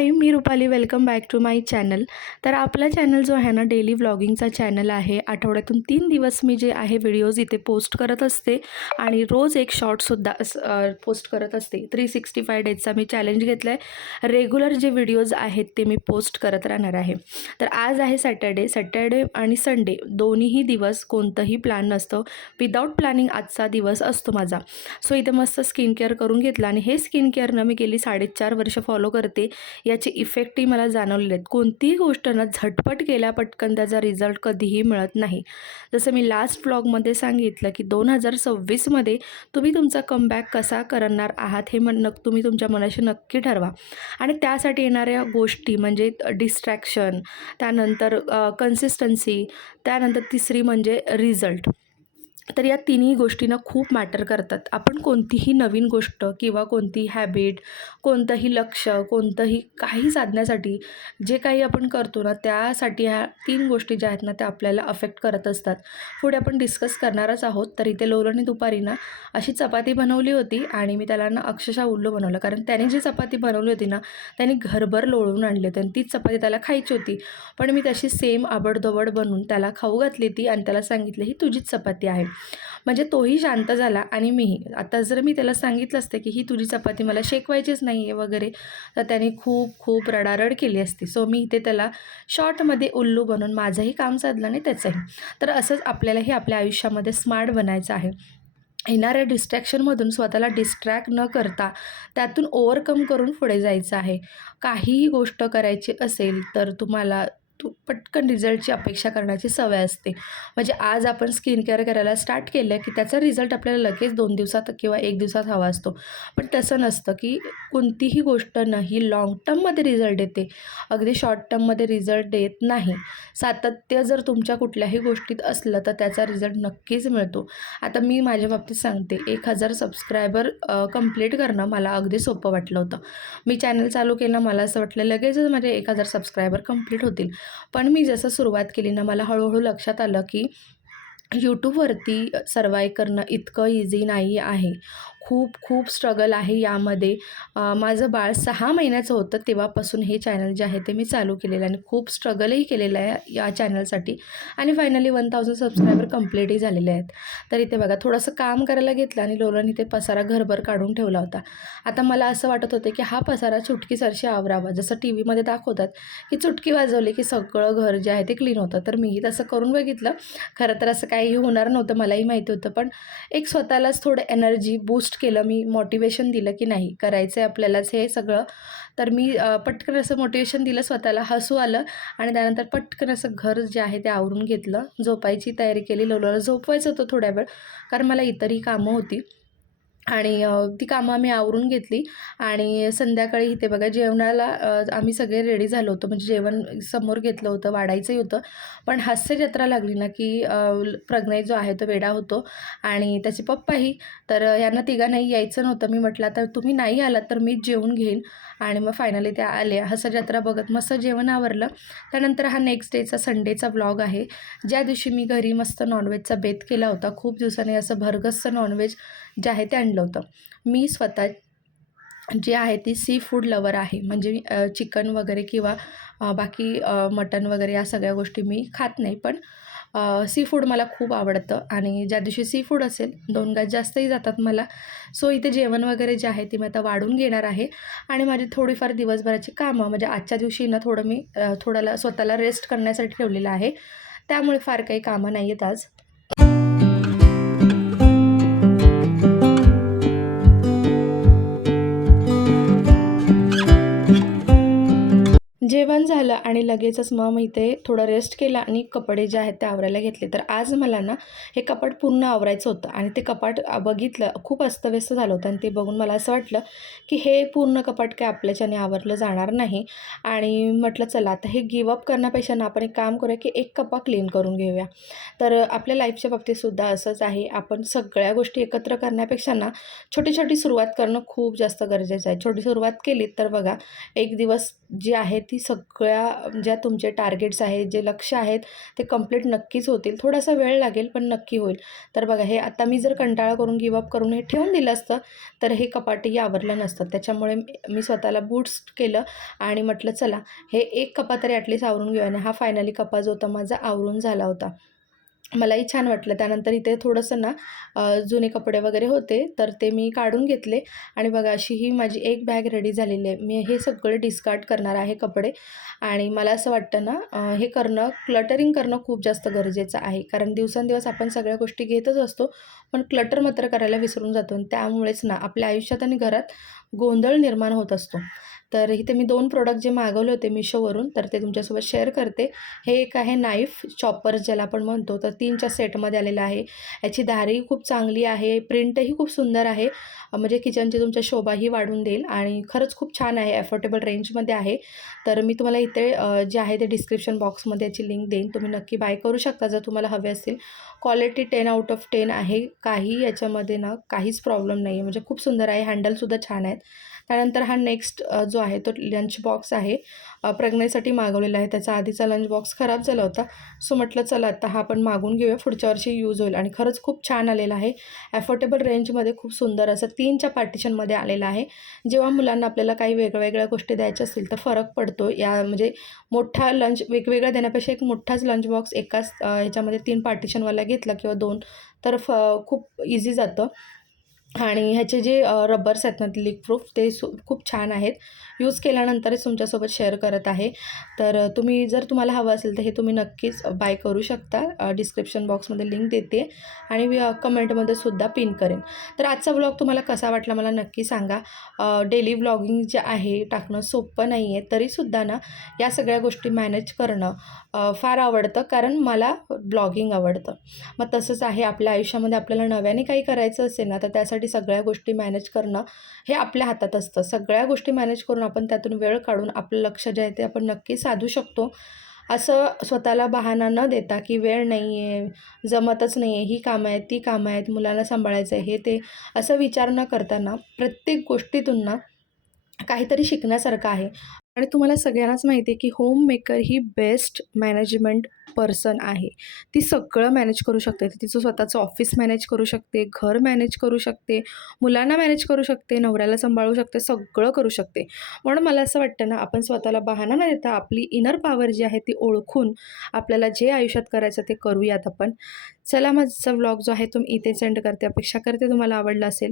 High me Rupali welcome back to my channel तर आपला channel जो आहे ना डेली व्लॉगिंगचा चॅनल आहे. आठवड्यातून तीन दिवस मी जे आहे व्हिडिओज इथे पोस्ट करत असते. आणि रोज एक शॉर्टसुद्धा पोस्ट करत असते. थ्री सिक्स्टी फाय डेजचा मी चॅलेंज घेतला आहे रेग्युलर जे व्हिडिओज आहेत ते मी पोस्ट करत राहणार आहे. तर आज आहे सॅटर्डे सॅटर्डे आणि संडे दोन्हीही दिवस कोणतंही प्लॅन नसतं. विदाऊट प्लॅनिंग आजचा दिवस असतो माझा. सो इथे मस्त स्किन केअर करून घेतला. आणि हे स्किन केअरनं मी गेली साडेचार वर्ष फॉलो करते. याचे इफेक्टही मला जाणवलेले आहेत. कोणतीही गोष्ट ना झटपट केल्या पटकन त्याचा रिझल्ट कधीही मिळत नाही. जसं मी लास्ट ब्लॉगमध्ये सांगितलं की दोन हजार सव्वीसमध्ये तुम्ही तुमचा कमबॅक कसा करणार आहात हे म्हण नक तुम्ही तुमच्या मनाशी नक्की ठरवा. आणि त्यासाठी येणाऱ्या गोष्टी म्हणजे डिस्ट्रॅक्शन त्यानंतर कन्सिस्टन्सी त्यानंतर तिसरी म्हणजे रिझल्ट तर या तिन्ही गोष्टींना खूप मॅटर करतात. आपण कोणतीही नवीन गोष्ट किंवा कोणती हॅबिट कोणतंही लक्ष कोणतंही काही साधण्यासाठी जे काही आपण करतो ना त्यासाठी ह्या तीन गोष्टी ज्या आहेत ना त्या आपल्याला अफेक्ट करत असतात. पुढे आपण डिस्कस करणारच आहोत. तर इथे लोलांनी दुपारी ना अशी चपाती बनवली होती आणि मी त्याला ना अक्षरशः उल्लू बनवलं. कारण त्याने जी चपाती बनवली होती ना त्याने घरभर लोळून आणली होती आणि तीच चपाती त्याला खायची होती. पण मी तशी सेम आबडधोबड बनवून त्याला खाऊ घातली ती आणि त्याला सांगितलं ही तुझीच चपाती आहे. म्हणजे तोही शांत झाला आणि मीही. आता जर मी त्याला सांगितलं असतं की ही तुझी चपाती मला शेकवायचीच नाही आहे वगैरे तर त्याने खूप खूप रडारड केली असती. सो मी इथे त्याला शॉर्टमध्ये उल्लू बनवून माझंही काम साधलं आणि त्याचंही. तर असंच आपल्यालाही आपल्या आयुष्यामध्ये स्मार्ट बनायचं आहे. येणाऱ्या डिस्ट्रॅक्शनमधून स्वतःला डिस्ट्रॅक्ट न करता त्यातून ओव्हरकम करून पुढे जायचं आहे. काहीही गोष्ट करायची असेल तर तुम्हाला तू पटकन रिझल्टची अपेक्षा करण्याची सवय असते. म्हणजे आज आपण स्किन केअर करायला स्टार्ट केलं की त्याचा रिझल्ट आपल्याला लगेच दोन दिवसात किंवा एक दिवसात हवा असतो. पण तसं नसतं की कोणतीही गोष्ट नाही लाँग टर्ममध्ये रिझल्ट येते. अगदी शॉर्ट टर्ममध्ये रिझल्ट येत नाही. सातत्य जर तुमच्या कुठल्याही गोष्टीत असलं तर त्याचा रिझल्ट नक्कीच मिळतो. आता मी माझ्या बाबतीत सांगते एक हजार सबस्क्रायबर कंप्लीट करणं मला अगदी सोपं वाटलं होतं. मी चॅनल चालू केलं मला असं वाटलं लगेचच माझे एक हजार सबस्क्रायबर कंप्लीट होतील. पण मी जसं सुरुवात केली ना मला हळूहळू लक्षात आलं की यूट्यूबवरती सर्वाय करणं इतकं इझी नाही आहे. खूप खूप स्ट्रगल आहे यामध्ये. माझं बाळ सहा महिन्याचं होतं तेव्हापासून हे चॅनल जे आहे ते मी चालू केलेलं आहे आणि खूप स्ट्रगलही केलेलं आहे या चॅनलसाठी आणि फायनली वन थाउजंड सबस्क्रायबर कंप्लीटही झालेले आहेत. तर इथे बघा थोडंसं काम करायला घेतलं आणि लोलन ते पसारा घरभर काढून ठेवला होता. आता मला असं वाटत होतं की हा पसारा चुटकीसारशी आवरावा. जसं टी व्हीमध्ये दाखवतात की चुटकी वाजवली की सगळं घर जे आहे ते क्लीन होतं. तर मीही तसं करून बघितलं. खरं तर असं काही होणार नव्हतं मलाही माहिती होतं. पण एक स्वतःलाच थोडं एनर्जी बूस्ट केलं मी मोटिवेशन दिलं की नाही करायचं आहे आपल्यालाच हे सगळं. तर मी पटकन असं मोटिवेशन दिलं स्वतःला हसू आलं आणि त्यानंतर पटकन असं घर जे आहे ते आवरून घेतलं. झोपायची तयारी केली लोलाला झोपवायचं होतं थोड्या वेळ कारण मला इतरही कामं होती. आणि ती कामं आम्ही आवरून घेतली आणि संध्याकाळी इथे बघा जेवणाला आम्ही सगळे रेडी झालो होतो. म्हणजे जेवण समोर घेतलं होतं वाढायचंही होतं. पण हास्य जत्रा लागली ना की प्रज्ञय जो आहे तो वेडा होतो आणि त्याचे पप्पाही. तर यांना तिघांनाही यायचं नव्हतं. मी म्हटलं तर तुम्ही नाही आलात तर मीच जेवून घेईन. आणि मग फायनली त्या आल्या हसं जत्रा बघत मस्त जेवण आवरलं. त्यानंतर हा नेक्स्ट डेचा संडेचा ब्लॉग आहे. ज्या दिवशी मी घरी मस्त नॉनव्हेजचा बेत केला होता खूप दिवसांनी असं भरगस्त नॉनव्हेज जे आहे ते आणलं होतं. मी स्वतः जे आहे ती सी फूड लवर आहे. म्हणजे चिकन वगैरे किंवा बाकी मटन वगैरे या सगळ्या गोष्टी मी खात नाही. पण सी फूड मला खूप आवडतं. आणि ज्या दिवशी सी फूड असेल दोन गाज जास्तही जातात मला. सो इथे जेवण वगैरे जे आहे ते मी आता वाढून घेणार आहे. आणि माझी थोडीफार दिवसभराची कामं म्हणजे आजच्या दिवशी ना थोडं मी थोडाला स्वतःला रेस्ट करण्यासाठी ठेवलेलं आहे. त्यामुळे फार काही कामं नाही आहेत आज. जेवण झालं आणि लगेचच मग मी इथे थोडं रेस्ट केला आणि कपडे जे आहेत ते आवरायला घेतले. तर आज मला ना हे कपाट पूर्ण आवरायचं होतं आणि ते कपाट बघितलं खूप अस्तव्यस्त झालं होतं आणि ते बघून मला असं वाटलं की हे पूर्ण कपाट काय आपल्याच्याने आवरलं जाणार नाही. आणि म्हटलं चला आता हे गिवअप करण्यापेक्षा ना आपण एक काम करूया की एक कपा क्लीन करून घेऊया. तर आपल्या लाईफच्या बाबतीतसुद्धा असंच आहे. आपण सगळ्या गोष्टी एकत्र करण्यापेक्षा ना छोटी छोटी सुरुवात करणं खूप जास्त गरजेचं आहे. छोटी सुरुवात केली तर बघा एक दिवस जी आहे ती सगळ्या ज्या तुमचे टार्गेट्स आहेत जे लक्ष आहेत ते कंप्लीट नक्कीच होतील. थोडासा वेळ लागेल पण नक्की होईल. तर बघा हे आता मी जर कंटाळा करून गिवअप करून हे ठेवून दिलं असतं तर हे कपाटही आवरलं नसतं. त्याच्यामुळे मी स्वतःला बूट्स केलं आणि म्हटलं चला हे एक कपा तरी ॲटलीस्ट आवरून घेऊया. आणि हा फायनली कपा जो होता माझा आवरून झाला होता. मलाही छान वाटलं. त्यानंतर इथे थोडंसं ना जुने कपडे वगैरे होते तर ते मी काढून घेतले. आणि बघा अशी ही माझी एक बॅग रेडी झालेली आहे. मी हे सगळे डिस्कार्ड करणार आहे कपडे. आणि मला असं वाटतं ना हे करणं क्लटरिंग करणं खूप जास्त गरजेचं आहे. कारण दिवसेंदिवस आपण सगळ्या गोष्टी घेतच असतो पण क्लटर मात्र करायला विसरून जातो. आणि त्यामुळेच ना आपल्या आयुष्यात आणि घरात गोंधळ निर्माण होत असतो. तर इथे मी दोन प्रोडक्ट जे मागवले होते मिशोवरून तर ते तुमच्यासोबत शेअर करते. हे एक आहे नाईफ चॉपर ज्याला आपण म्हणतो. तर तीनच्या सेटमध्ये आलेलं आहे. याची धारही खूप चांगली आहे. प्रिंटही खूप सुंदर आहे. म्हणजे किचनची तुमच्या शोभाही वाढून देईल आणि खरंच खूप छान आहे. अफोर्डेबल रेंजमध्ये आहे. तर मी तुम्हाला इथे जे आहे ते डिस्क्रिप्शन बॉक्समध्ये याची लिंक देईन. तुम्ही नक्की बाय करू शकता जर तुम्हाला हवे असतील. Quality ten out of ten आहे. काही याच्यामध्ये ना काहीच प्रॉब्लेम नाही आहे म्हणजे खूप सुंदर आहे. हँडलसुद्धा छान आहेत. त्यानंतर हा नेक्स्ट जो आहे तो लंच बॉक्स आहे. प्रज्ञेसाठी मागवलेला आहे. त्याचा आधीचा लंच बॉक्स खराब झाला होता. सो म्हटलं चला आता हा आपण मागून घेऊया. पुढच्या वर्षी यूज होईल. आणि खरंच खूप छान आलेला आहे. ॲफोर्डेबल रेंजमध्ये खूप सुंदर असं तीनच्या पार्टिशनमध्ये आलेलं आहे. जेव्हा मुलांना आपल्याला काही वेगवेगळ्या गोष्टी द्यायच्या असतील तर फरक पडतो. या म्हणजे मोठा लंच वेगवेगळ्या देण्यापेक्षा एक मोठाच लंच बॉक्स एकाच ह्याच्यामध्ये तीन पार्टिशनवाला घेतला किंवा दोन तर फ खूप इझी जातं. आणि ह्याचे जे रबर्स आहेत ना ते लीक प्रूफ ते सु खूप छान आहेत. यूज केल्यानंतरच तुमच्यासोबत शेअर करत आहे. तर तुम्ही जर तुम्हाला हवं असेल तर हे तुम्ही नक्कीच बाय करू शकता. डिस्क्रिप्शन बॉक्समध्ये लिंक देते आणि मी कमेंटमध्ये सुद्धा पिन करेन. तर आजचा व्लॉग तुम्हाला कसा वाटला मला नक्की सांगा. डेली व्लॉगिंग जे आहे टाकणं सोपं नाही आहे तरीसुद्धा ना या सगळ्या गोष्टी मॅनेज करणं फार आवडतं. कारण मला ब्लॉगिंग आवडतं. मग तसंच आहे आपल्या आयुष्यामध्ये आपल्याला नव्याने काही करायचं असेल ना तर त्यासाठी सगळ्या गोष्टी मॅनेज करणं हे आपल्या हातात असतं. सगळ्या गोष्टी मॅनेज करून आपण त्यातून वेळ काढून आपलं लक्ष जे आहे ते आपण नक्की साधू शकतो. असं स्वतःला बहाणा न देता की वेळ नाही आहे जमतच नाही आहे ही कामं आहेत ती कामं आहेत मुलाला सांभाळायचं आहे हे ते असं विचार न करताना प्रत्येक गोष्टीतून ना काहीतरी शिकण्यासारखं आहे. आणि तुम्हाला सगळ्यांनाच माहिती आहे की होम मेकर ही बेस्ट मॅनेजमेंट पर्सन आहे. ती सगळं मॅनेज करू शकते. ती तिचं स्वतःचं ऑफिस मॅनेज करू शकते घर मॅनेज करू शकते मुलांना मॅनेज करू शकते नवऱ्याला सांभाळू शकते सगळं करू शकते. म्हणून मला असं वाटतं ना आपण स्वतःला बहाणा न देता आपली इनर पॉवर जी आहे ती ओळखून आपल्याला जे आयुष्यात करायचं ते करूयात आपण. चला माझा व्लॉग जो आहे तो मी इथे सेंड करते. अपेक्षा करते तुम्हाला आवडला असेल.